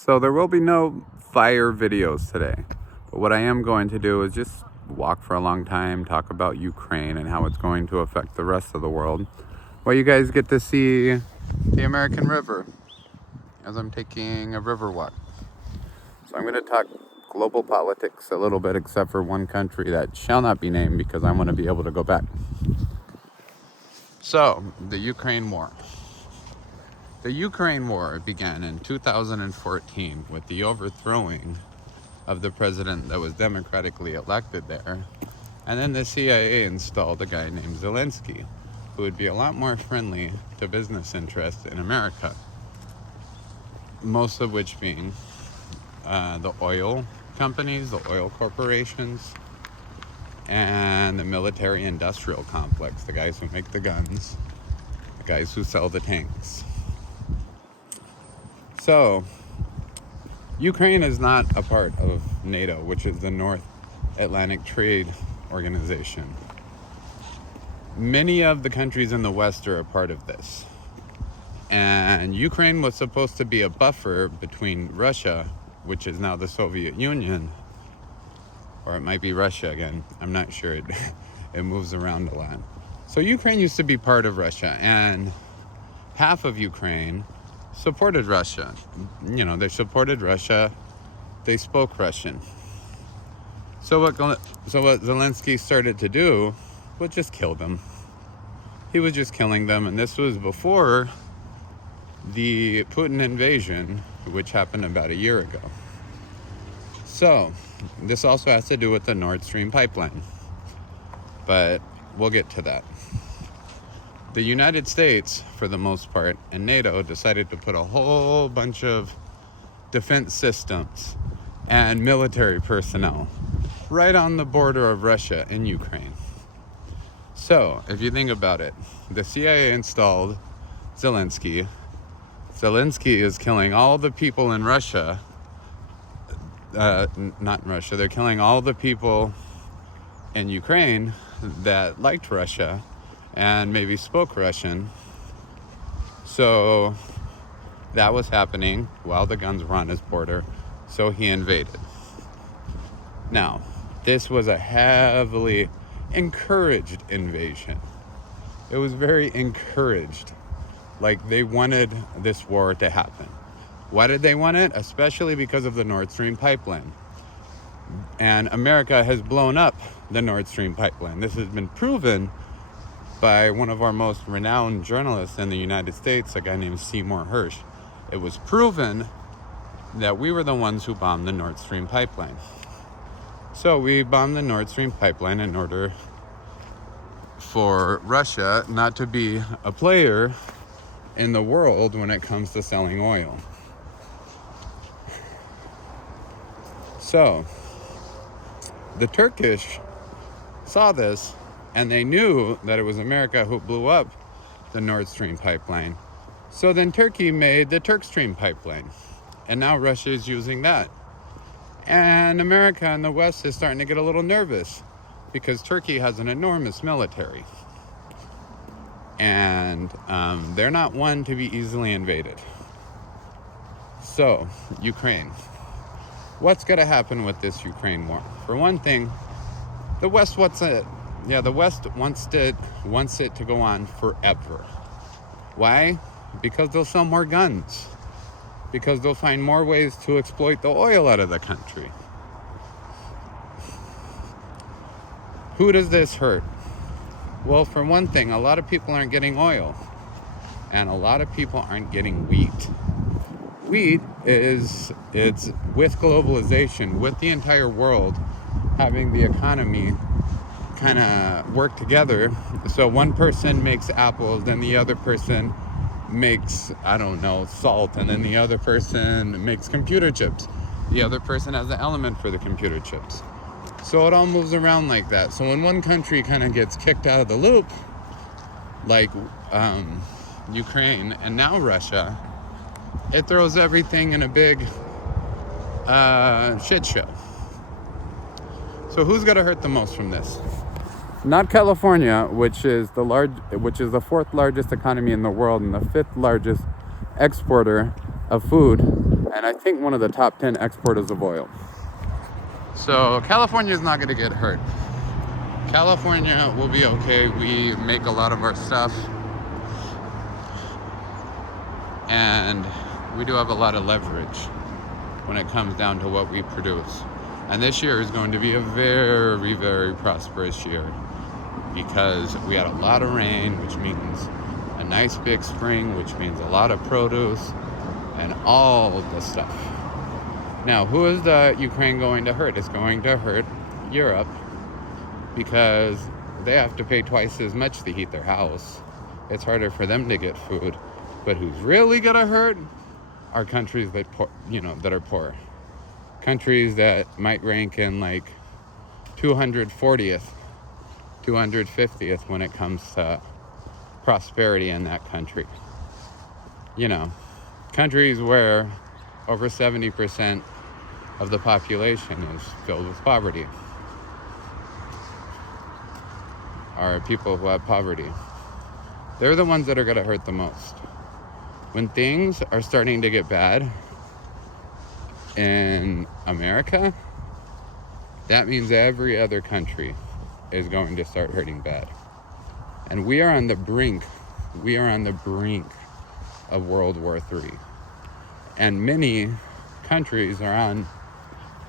So there will be no fire videos today. But what I am going to do is just walk for a long time, talk about Ukraine and how it's going to affect the rest of the world. Well, you guys get to see the American River as I'm taking a river walk. So I'm going to talk global politics a little bit, except for one country that shall not be named because I want to be able to go back. So, the Ukraine War. The Ukraine War began in 2014 with the overthrowing of the president that was democratically elected there. And then the CIA installed a guy named Zelensky, who would be a lot more friendly to business interests in America. Most of which being the oil companies, the oil corporations, and the military-industrial complex, the guys who make the guns, the guys who sell the tanks. So, Ukraine is not a part of NATO, which is the North Atlantic Trade Organization. Many of the countries in the West are a part of this. And Ukraine was supposed to be a buffer between Russia, which is now the Soviet Union, or it might be Russia again. I'm not sure. It moves around a lot. So Ukraine used to be part of Russia, and half of Ukraine supported Russia. You know, they supported Russia. They spoke Russian. So what Zelensky started to do was just kill them. He was just killing them, and this was before the Putin invasion, which happened about a year ago. So, this also has to do with the Nord Stream pipeline, but we'll get to that. The United States, for the most part, and NATO decided to put a whole bunch of defense systems and military personnel right on the border of Russia and Ukraine. So, if you think about it, the CIA installed Zelensky. Zelensky is killing all the people in Russia. Not in Russia. They're killing all the people in Ukraine that liked Russia and maybe spoke Russian. So that was happening while the guns were on his border. So he invaded. Now, this was a heavily encouraged invasion. It was very encouraged. Like, they wanted this war to happen. Why did they want it? Especially because of the Nord Stream pipeline. And America has blown up the Nord Stream pipeline. This has been proven by one of our most renowned journalists in the United States, a guy named Seymour Hersh. It was proven that we were the ones who bombed the Nord Stream pipeline. So we bombed the Nord Stream pipeline in order for Russia not to be a player in the world when it comes to selling oil. So, the Turkish saw this, and they knew that it was America who blew up the Nord Stream pipeline. So then Turkey made the Turk Stream pipeline, and now Russia is using that. And America and the West is starting to get a little nervous because Turkey has an enormous military. And they're not one to be easily invaded. So, Ukraine. What's going to happen with this Ukraine war? For one thing, the West wants it. Yeah, the West wants it to go on forever. Why? Because they'll sell more guns. Because they'll find more ways to exploit the oil out of the country. Who does this hurt? Well, for one thing, a lot of people aren't getting oil. And a lot of people aren't getting wheat. Wheat it's with globalization, with the entire world having the economy kind of work together. So one person makes apples, then the other person makes, I don't know, salt, and then the other person makes computer chips. The other person has the element for the computer chips. So it all moves around like that. So when one country kind of gets kicked out of the loop, like Ukraine and now Russia, it throws everything in a big shit show. So who's going to hurt the most from this? Not California, which is the fourth largest economy in the world and the fifth largest exporter of food and I think one of the top 10 exporters of oil. So California is not going to get hurt. California will be okay. We make a lot of our stuff, and we do have a lot of leverage when it comes down to what we produce. And this year is going to be a very, very prosperous year because we had a lot of rain, which means a nice big spring, which means a lot of produce and all the stuff. Now, who is the Ukraine going to hurt? It's going to hurt Europe because they have to pay twice as much to heat their house. It's harder for them to get food. But who's really gonna hurt are countries that that are poor. Countries that might rank in like 240th, 250th when it comes to prosperity in that country. Countries where over 70% of the population is filled with poverty, are people who have poverty. They're the ones that are gonna hurt the most. When things are starting to get bad in America, that means every other country is going to start hurting bad. And we are on the brink of World War III. And many countries are on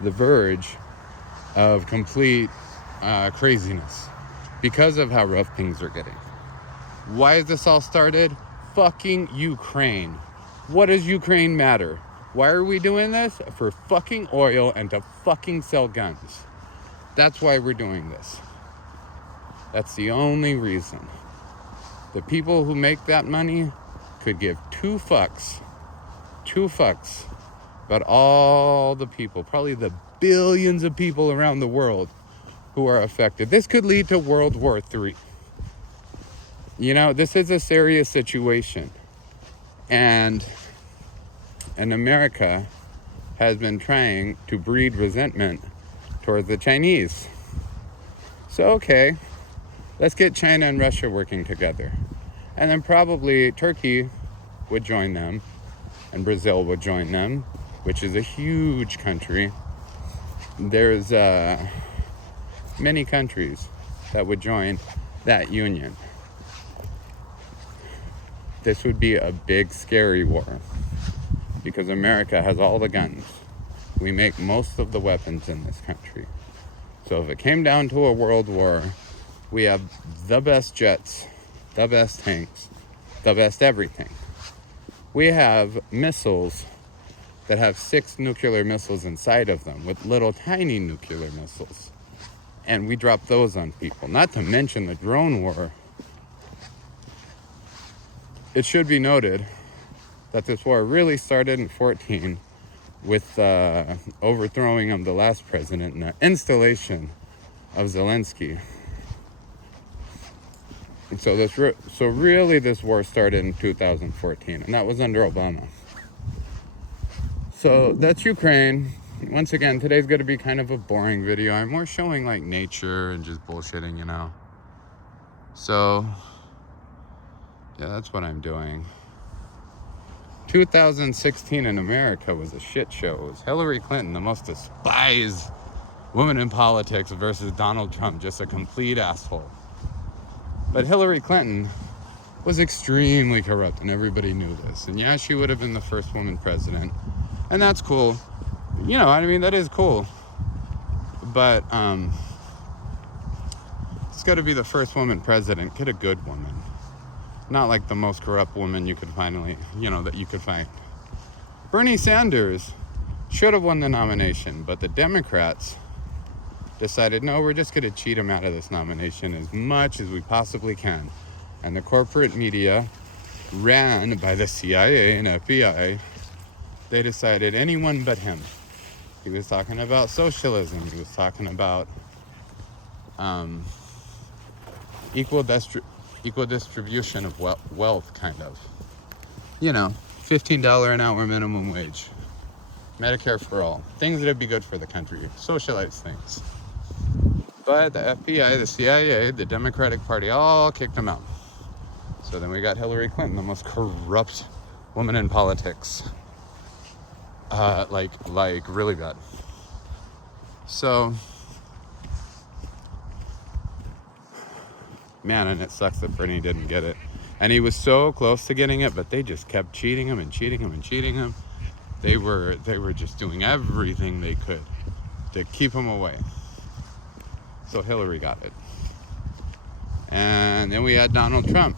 the verge of complete craziness because of how rough things are getting. Why is this all started? Fucking Ukraine. What does Ukraine matter? Why are we doing this? For fucking oil and to fucking sell guns. That's why we're doing this. That's the only reason. The people who make that money could give two fucks about all the people, probably the billions of people around the world who are affected. This could lead to World War III. This is a serious situation. And America has been trying to breed resentment towards the Chinese. So, okay, let's get China and Russia working together. And then probably Turkey would join them, and Brazil would join them, which is a huge country. There's many countries that would join that union. This would be a big, scary war because America has all the guns. We make most of the weapons in this country. So if it came down to a world war, we have the best jets, the best tanks, the best everything. We have missiles that have 6 nuclear missiles inside of them with little tiny nuclear missiles. And we drop those on people. Not to mention the drone war. It should be noted that this war really started in 2014 with overthrowing of the last president and the installation of Zelensky. And so really this war started in 2014, and that was under Obama. So that's Ukraine. Once again, today's going to be kind of a boring video. I'm more showing like nature and just bullshitting, So, yeah, that's what I'm doing. 2016 in America was a shit show. It was Hillary Clinton, the most despised woman in politics, versus Donald Trump, just a complete asshole. But Hillary Clinton was extremely corrupt, and everybody knew this. And yeah, she would have been the first woman president, and that's cool. That is cool. But it's got to be the first woman president. Get a good woman. Not like the most corrupt woman you could that you could find. Bernie Sanders should have won the nomination, but the Democrats decided, no, we're just going to cheat him out of this nomination as much as we possibly can. And the corporate media, ran by the CIA and FBI, they decided anyone but him. He was talking about socialism. He was talking about equal distribution of wealth, kind of. $15 an hour minimum wage. Medicare for all. Things that would be good for the country. Socialized things. But the FBI, the CIA, the Democratic Party all kicked him out. So then we got Hillary Clinton, the most corrupt woman in politics. like really bad. So, man, and it sucks that Bernie didn't get it. And he was so close to getting it, but they just kept cheating him and cheating him and cheating him. They were just doing everything they could to keep him away. So Hillary got it. And then we had Donald Trump.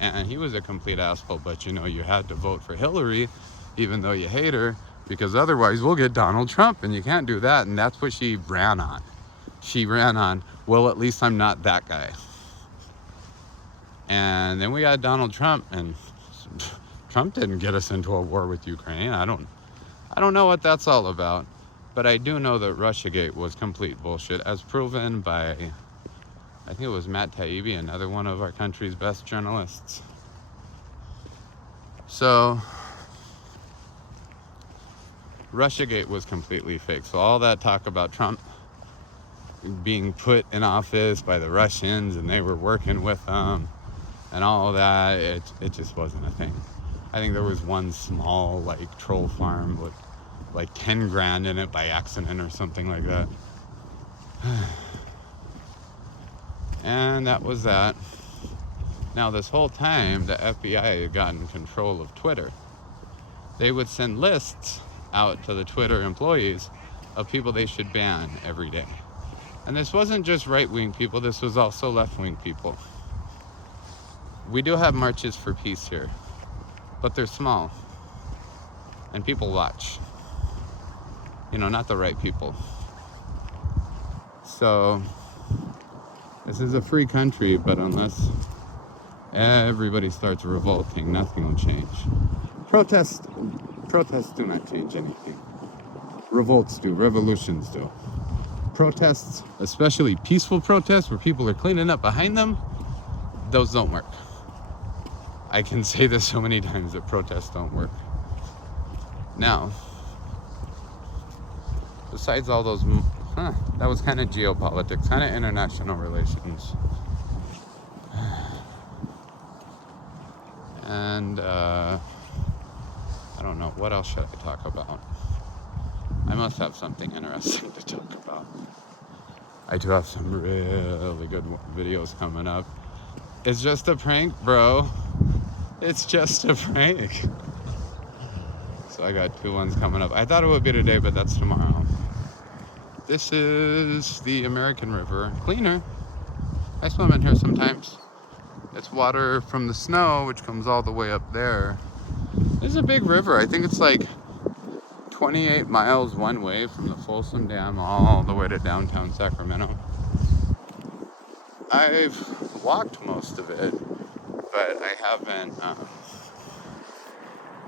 And he was a complete asshole, but you know, you had to vote for Hillary, even though you hate her, because otherwise we'll get Donald Trump, and you can't do that. And that's what she ran on. She ran on, well, at least I'm not that guy. And then we had Donald Trump, and Trump didn't get us into a war with Ukraine. I don't know what that's all about, but I do know that Russiagate was complete bullshit, as proven by, I think it was Matt Taibbi, another one of our country's best journalists. So, Russiagate was completely fake. So all that talk about Trump being put in office by the Russians and they were working with them and all of that, it just wasn't a thing. I think there was one small like troll farm with like 10 grand in it by accident or something like that. And that was that. Now this whole time the FBI had gotten control of Twitter. They would send lists out to the Twitter employees of people they should ban every day. And this wasn't just right-wing people, this was also left-wing people. We do have marches for peace here, but they're small. And people watch. You know, not the right people. So, this is a free country, but unless everybody starts revolting, nothing will change. Protests do not change anything. Revolts do, revolutions do. Protests, especially peaceful protests where people are cleaning up behind them, those don't work. I can say this so many times that protests don't work. Now, besides all those, that was kind of geopolitics, kind of international relations. And, I don't know, what else should I talk about? I must have something interesting to talk about. I do have some really good videos coming up. It's just a prank, bro. It's just a prank. So I got 2 ones coming up. I thought it would be today, but that's tomorrow. This is the American River. Cleaner. I swim in here sometimes. It's water from the snow, which comes all the way up there. This is a big river. I think it's like 28 miles one way from the Folsom Dam all the way to downtown Sacramento. I've walked most of it, but I haven't,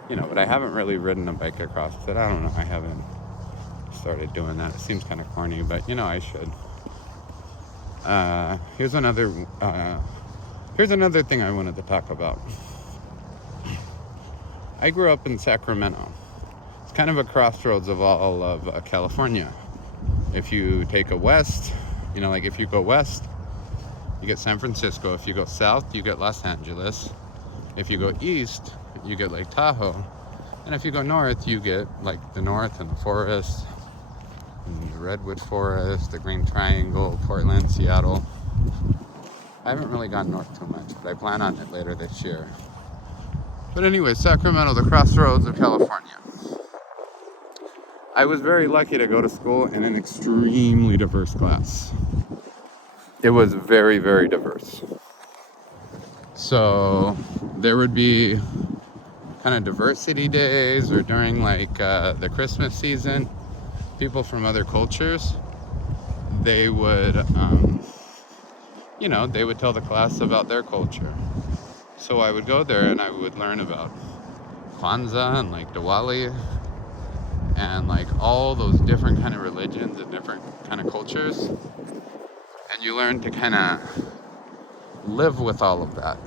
but I haven't really ridden a bike across it. I don't know. I haven't started doing that. It seems kind of corny, but I should. Here's another thing I wanted to talk about. I grew up in Sacramento. It's kind of a crossroads of all of California. If you take a west, if you go west, you get San Francisco. If you go south, you get Los Angeles. If you go east, you get Lake Tahoe. And if you go north, you get like the north and the forest, and the Redwood Forest, the Green Triangle, Portland, Seattle. I haven't really gone north too much, but I plan on it later this year. But anyway, Sacramento, the crossroads of California. I was very lucky to go to school in an extremely diverse class. It was very, very diverse. So there would be kind of diversity days, or during like the Christmas season, people from other cultures, they would, they would tell the class about their culture. So I would go there and I would learn about Kwanzaa and like Diwali and like all those different kind of religions and different kind of cultures. And you learn to kind of live with all of that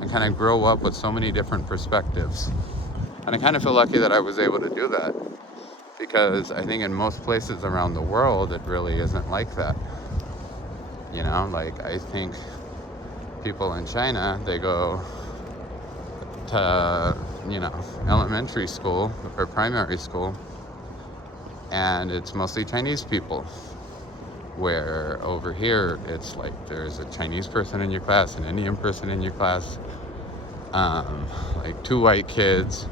and kind of grow up with so many different perspectives. And I kind of feel lucky that I was able to do that, because I think in most places around the world, it really isn't like that. I think people in China, they go to, elementary school or primary school, and it's mostly Chinese people. Where over here, it's like there's a Chinese person in your class, an Indian person in your class, like 2 white kids,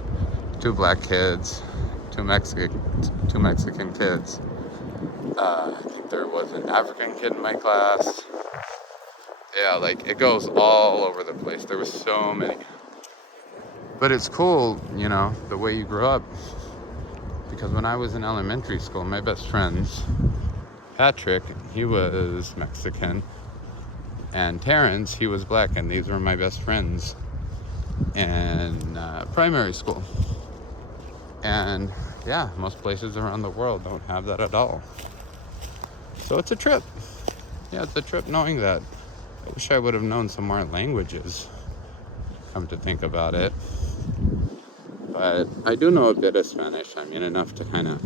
2 black kids, 2 Mexican kids. I think there was an African kid in my class. Yeah, like it goes all over the place. There was so many. But it's cool, the way you grow up. Because when I was in elementary school, my best friends, Patrick, he was Mexican, and Terrence, he was black, and these were my best friends in primary school. And yeah, most places around the world don't have that at all. So it's a trip. Yeah, it's a trip knowing that. I wish I would have known some more languages, come to think about it. But I do know a bit of Spanish. I mean, enough to kind of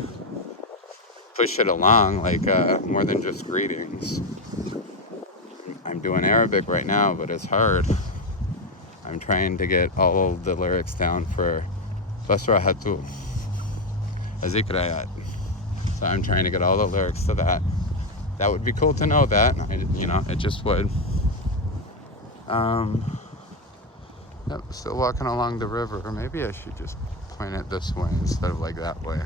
push it along, like more than just greetings. I'm doing Arabic right now, but it's hard. I'm trying to get all the lyrics down for Basrahatu, Azikrayat. So I'm trying to get all the lyrics to that. That would be cool to know that. It just would. Yep, still walking along the river. Or maybe I should just point it this way instead of like that way.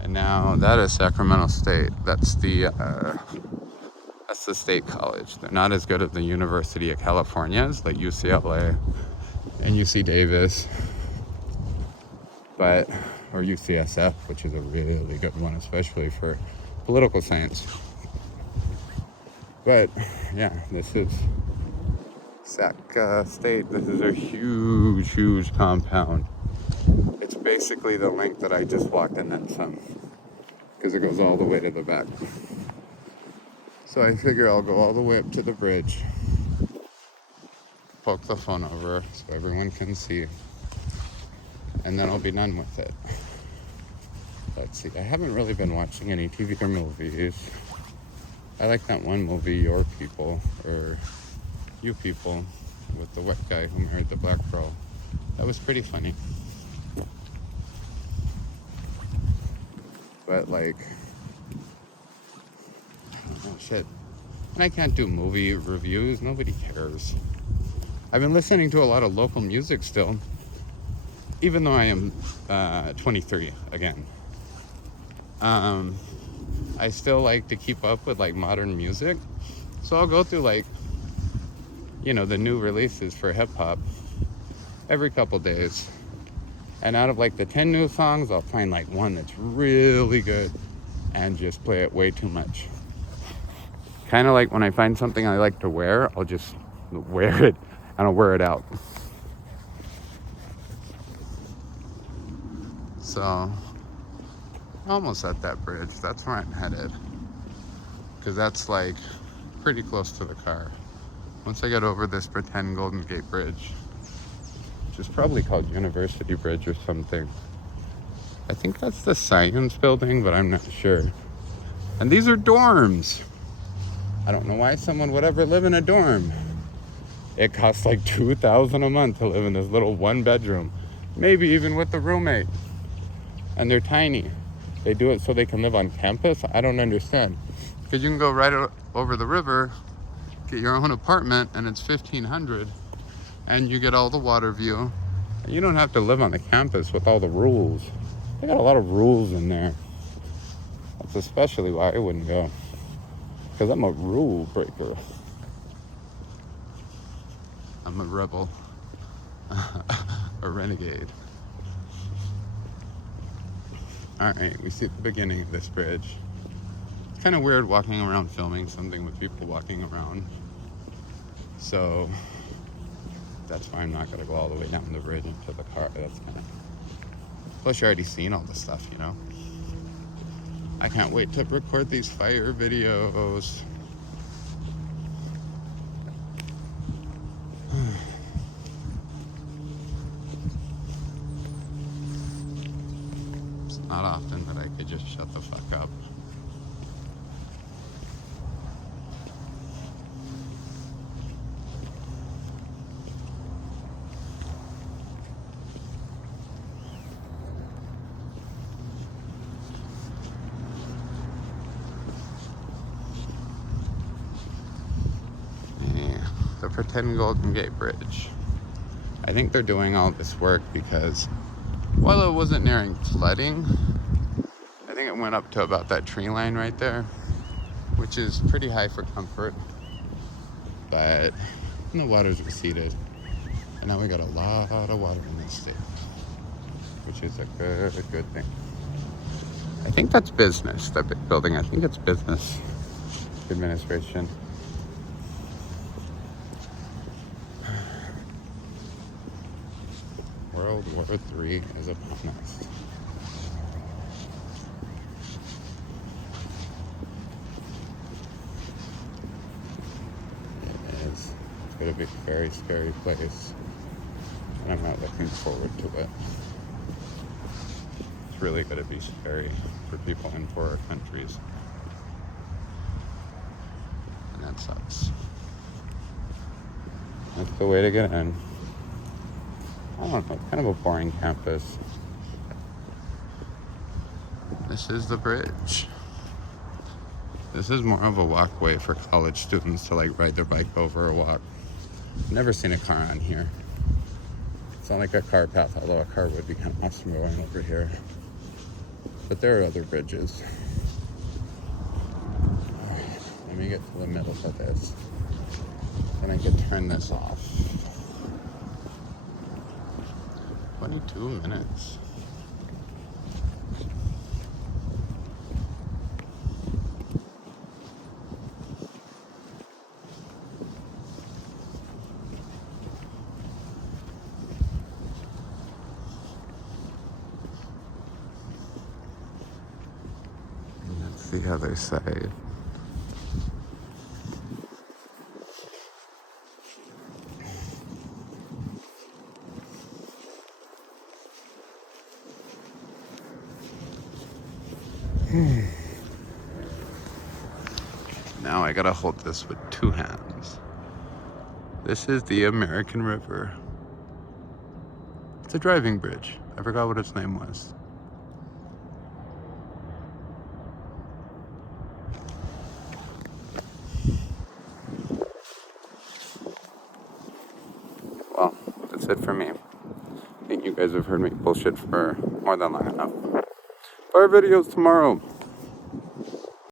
And now that is Sacramento State. That's the state college. They're not as good as the University of California's, like UCLA and UC Davis, or UCSF, which is a really good one, especially for political science. But yeah, this is Sac State. This is a huge compound. It's basically the length that I just walked and then some, because it goes all the way to the back. So I figure I'll go all the way up to the bridge, poke the phone over so everyone can see, and then I'll be done with it. Let's see, I haven't really been watching any TV or movies. I like that one movie, Your People, or You People, with the white guy who married the black girl. That was pretty funny. But like, oh shit. And I can't do movie reviews. Nobody cares. I've been listening to a lot of local music still, even though I am 23 again. I still like to keep up with like modern music. So I'll go through like, the new releases for hip hop every couple days. And out of like the 10 new songs, I'll find like one that's really good and just play it way too much. Kind of like when I find something I like to wear, I'll just wear it and I'll wear it out. So, almost at that bridge. That's where I'm headed. Because that's like pretty close to the car. Once I get over this pretend Golden Gate Bridge, which is probably called University Bridge or something. I think that's the science building, but I'm not sure. And these are dorms. I don't know why someone would ever live in a dorm. It costs like $2,000 a month to live in this little 1-bedroom, maybe even with the roommate. And they're tiny. They do it so they can live on campus. I don't understand. Because you can go right over the river, get your own apartment, and it's $1,500, and you get all the water view. And you don't have to live on the campus with all the rules. They got a lot of rules in there. That's especially why I wouldn't go. Because I'm a rule breaker. I'm a rebel. A renegade. Alright, we see the beginning of this bridge. It's kind of weird walking around filming something with people walking around. So, that's why I'm not going to go all the way down the bridge into the car. That's kind of... Plus, you've already seen all the stuff, I can't wait to record these fire videos. It's not often that I could just shut the fuck up. for 10 Golden Gate Bridge. I think they're doing all this work because while it wasn't nearing flooding, I think it went up to about that tree line right there, which is pretty high for comfort, but the water's receded, and now we got a lot of water in this state, which is a good thing. I think that's business, that big building. I think it's business administration. World War III is upon us. It is. It's going to be a very scary place, and I'm not looking forward to it. It's really going to be scary for people in poorer countries, and that sucks. That's the way to get in. I don't know, kind of a boring campus. This is the bridge. This is more of a walkway for college students to like ride their bike over or walk. I've never seen a car on here. It's not like a car path, although a car would be kind of awesome going over here. But there are other bridges. Let me get to the middle of this. Then I can turn this off. 22 minutes. Let's see how they say. Now I gotta hold this with two hands. This is the American River. It's a driving bridge. I forgot what its name was. Well, that's it for me. I think you guys have heard me bullshit for more than long enough. More videos tomorrow.